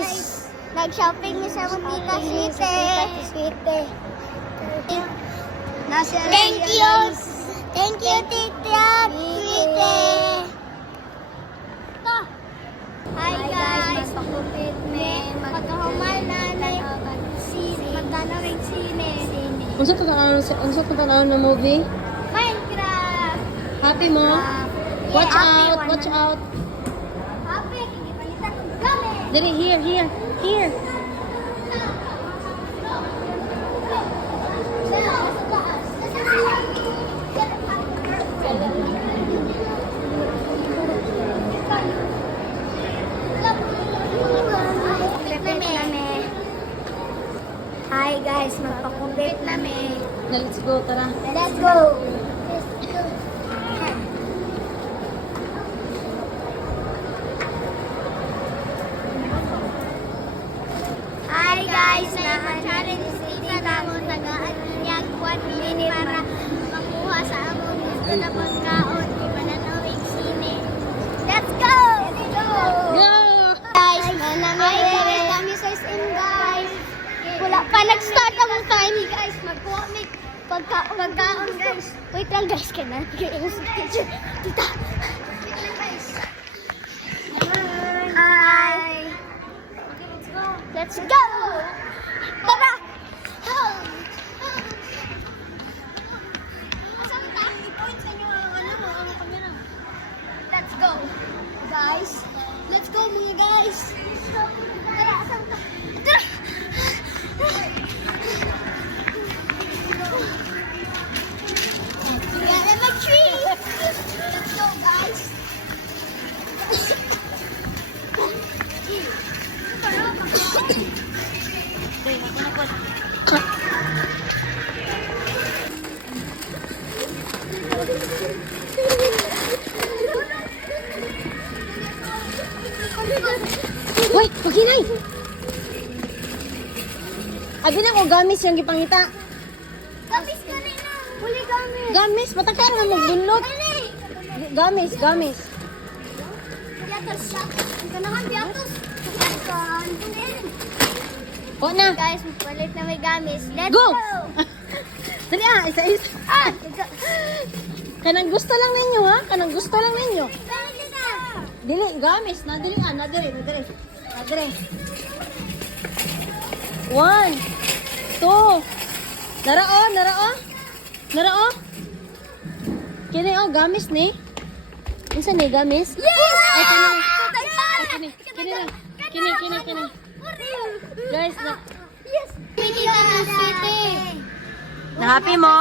guys. Nag-shopping ni sa Tita Sweetie. Thank you. Thank you, Tita Sweetie. Hi guys. Magpakupit me. Magkahumal na magdanawing sine. Unsa to tanaw na movie? Minecraft. Happy mo? Watch Happy out, one. watch out. Happy, kikipalita kong gamit. Dali, here. Hi guys, magpakupit namin. Let's go, tara. Let's go. Hi guys, na-challenge si Tita mo tagaan niya 1 minute para makuha sa among gusto na pagkaon. Di ba na nawing sine? Let's go! Go! Guys, nangyayari kami sa SM guys. Wala pa nag-start ang time guys. Magkuha may pagkaon guys. Wait lang guys, kaya Tita. Hi. Let's go! Tara! Let's go! Guys, let's go mga guys! Tara, asan ka? Tara! Yeah, I'm a tree! Let's go guys! Wait, paginay! Abi na ko gamis yung gipangita. Gamis ka rin na! Huli gamis! Gamis, patakar nga magdunlot. Gamis. Piatos siya! Ganahan piatos! O na. Guys, magpalit na may gamis. Let's Go! go! Dali isa. Kanang gusto lang ninyo ha? Kanang gusto lang ninyo. Dili, gamis. Nadiri. 1, 2. Narao. Kini gamis ni. Isa ni gamis? Yes! Ay, kini. Guys, Yes! Tita Sweetie! na-happy mo?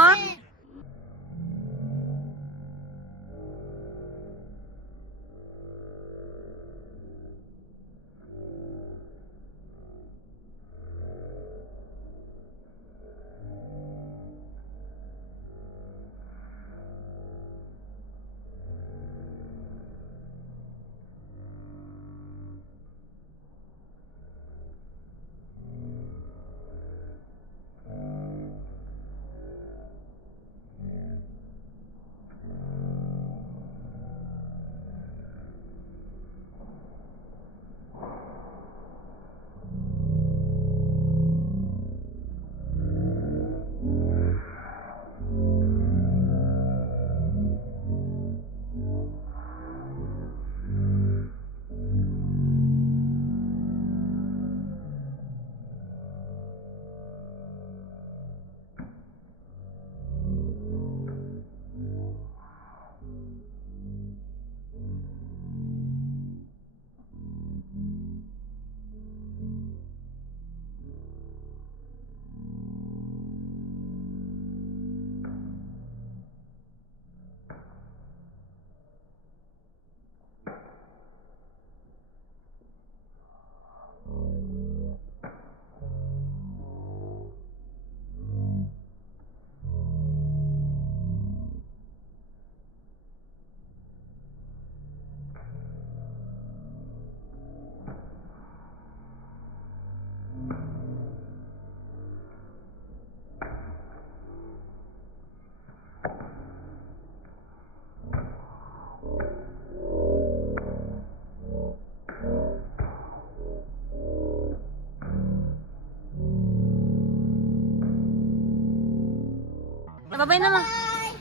Babay naman.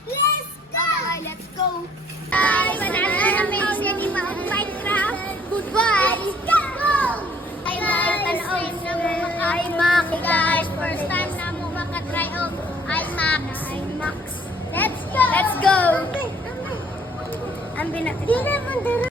Let's go! Let's go! Ay, manalo na namin siya ni Minecraft. Goodbye! Let's go! Ay, tanaw sa mga iMac. Guys, first time na mo makatry og iMac. Let's go! Let's go! Ang binatid. Di naman dito.